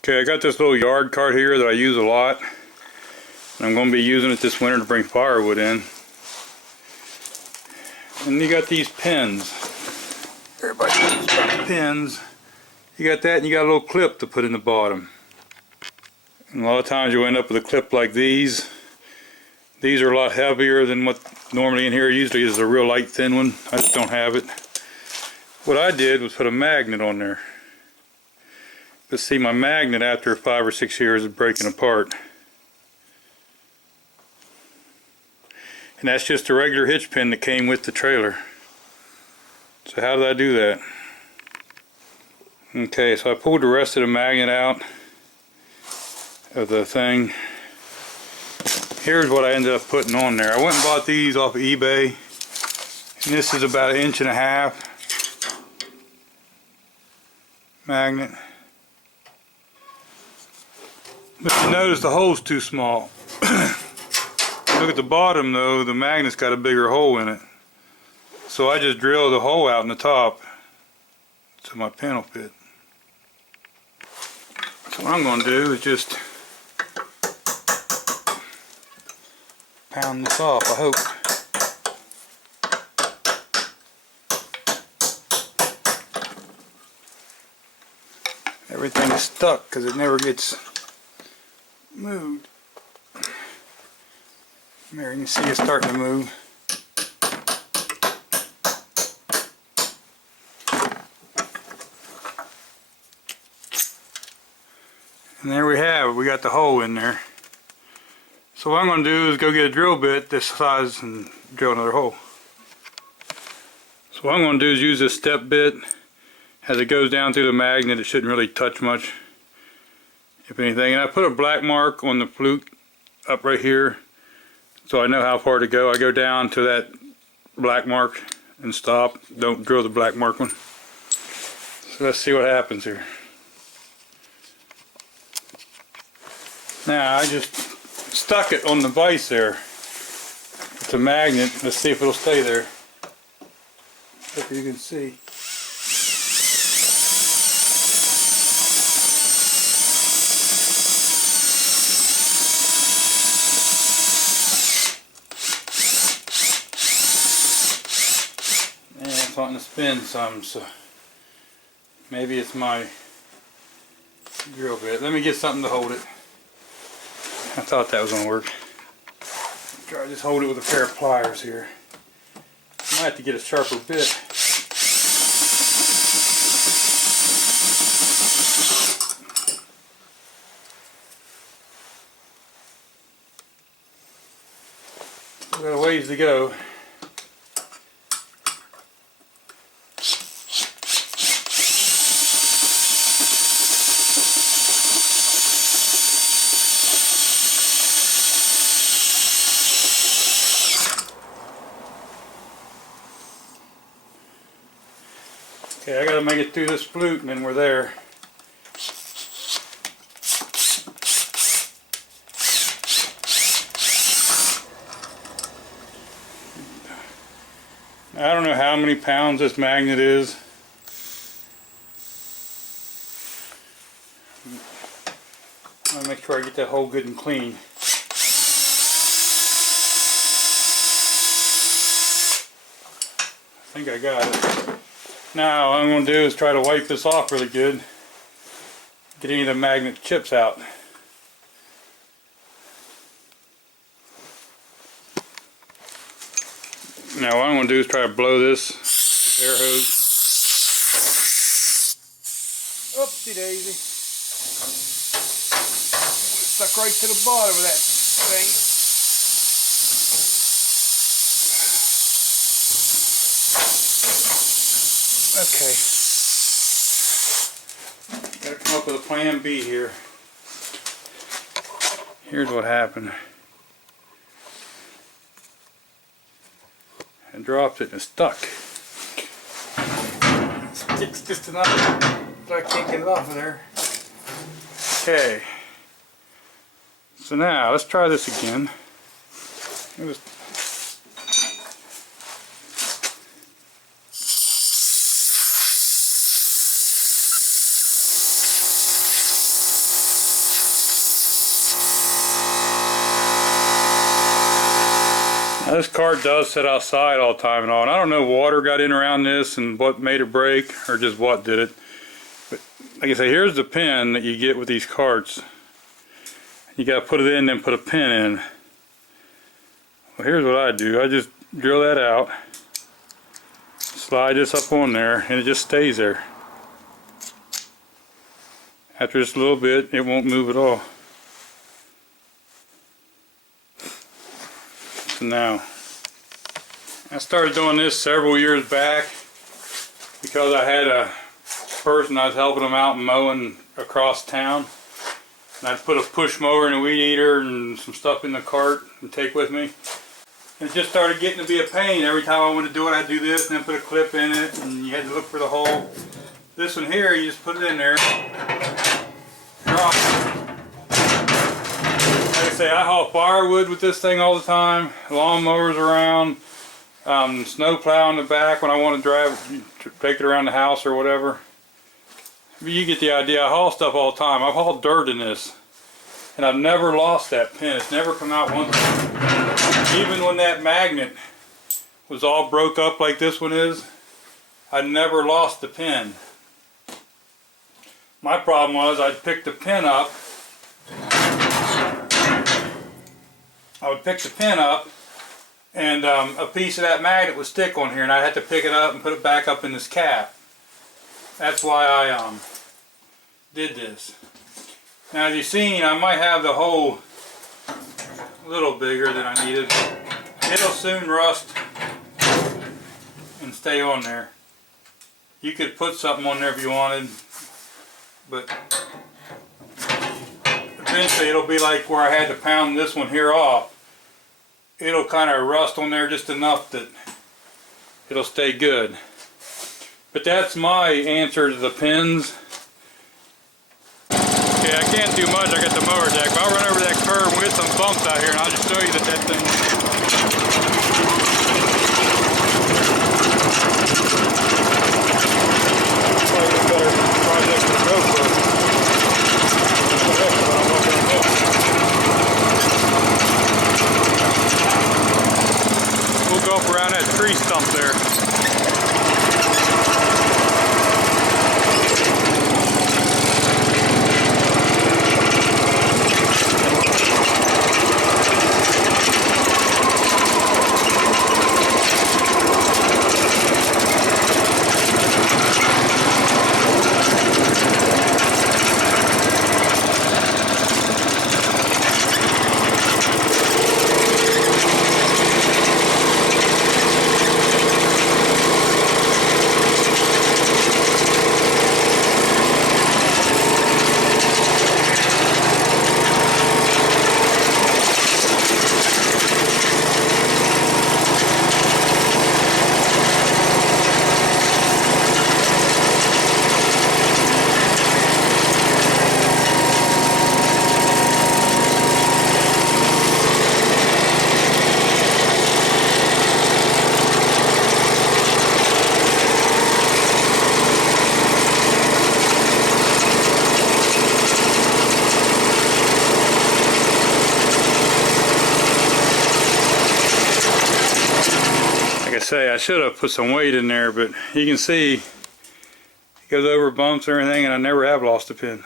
Okay, I got this little yard cart here that I use a lot. And I'm going to be using it this winter to bring firewood in. And you got these pins. Everybody knows about the pins. You got that and you got a little clip to put in the bottom. And a lot of times you end up with a clip like these. These are a lot heavier than what normally in here usually is a real light thin one. I just don't have it. What I did was put a magnet on there. But see, my magnet after 5 or 6 years is breaking apart. And that's just a regular hitch pin that came with the trailer. So how did I do that? Okay, so I pulled the rest of the magnet out of the thing. Here's what I ended up putting on there. I went and bought these off of eBay. And this is about 1.5 inches magnet. But you notice the hole's too small. Look at the bottom though, the magnet's got a bigger hole in it. So I just drilled a hole out in the top so my pin will fit. So what I'm going to do is just pound this off, I hope. Everything is stuck because it never gets moved. There you can see it's starting to move. And there we have it. We got the hole in there. So what I'm going to do is go get a drill bit this size and drill another hole. So what I'm going to do is use this step bit. As it goes down through the magnet, it shouldn't really touch much, if anything. And I put a black mark on the flute up right here, so I know how far to go. I go down to that black mark and stop. Don't drill the black mark one. So let's see what happens here. Now I just stuck it on the vise there with the magnet. Let's see if it'll stay there. Hope you can see. Starting to spin some, so maybe it's my drill bit. Let me get something to hold it. I thought that was going to work. Try to just hold it with a pair of pliers here. I might have to get a sharper bit. We've got a ways to go. Okay, I gotta make it through this flute and then we're there. I don't know how many pounds this magnet is. I'll make sure I get that hole good and clean. I think I got it. Now what I'm going to do is try to wipe this off really good. Get any of the magnet chips out. Now what I'm going to do is try to blow this with air hose. Oopsie daisy. Stuck right to the bottom of that thing. Okay. Gotta come up with a plan B here. Here's what happened. I dropped it and it stuck. Sticks just enough that I can't get it off of there. Okay. So now let's try this again. Now, this cart does sit outside all the time and all, and I don't know water got in around this and what made it break or just what did it. But like I say, here's the pin that you get with these carts. You got to put it in, then put a pin in. Well, here's what I do. I just drill that out, slide this up on there, and it just stays there. After just a little bit, it won't move at all. So now, I started doing this several years back because I had a person I was helping them out mowing across town. And I'd put a push mower and a weed eater and some stuff in the cart and take with me. And it just started getting to be a pain. Every time I wanted to do it, I'd do this and then put a clip in it, and you had to look for the hole. This one here, you just put it in there. Drop it. Like I say, I haul firewood with this thing all the time. Lawn mowers around. Snow plow in the back when I want to drive, take it around the house or whatever. You get the idea. I haul stuff all the time. I've hauled dirt in this, and I've never lost that pin. It's never come out once. Even when that magnet was all broke up like this one is, I never lost the pin. My problem was I'd pick the pin up. I would pick the pin up, and a piece of that magnet would stick on here, and I had to pick it up and put it back up in this cap. That's why I did this. Now, as you've seen, I might have the hole a little bigger than I needed. It'll soon rust and stay on there. You could put something on there if you wanted, but eventually it'll be like where I had to pound this one here off. It'll kind of rust on there just enough that it'll stay good. But that's my answer to the pins. Okay, I can't do much. I got the mower deck, but I'll run over that curve and we'll get some bumps out here, and I'll just show you that thing. Probably a better project to go for. We'll go up around that tree stump there. Say I should have put some weight in there, but you can see it goes over bumps and everything, and I never have lost a pin.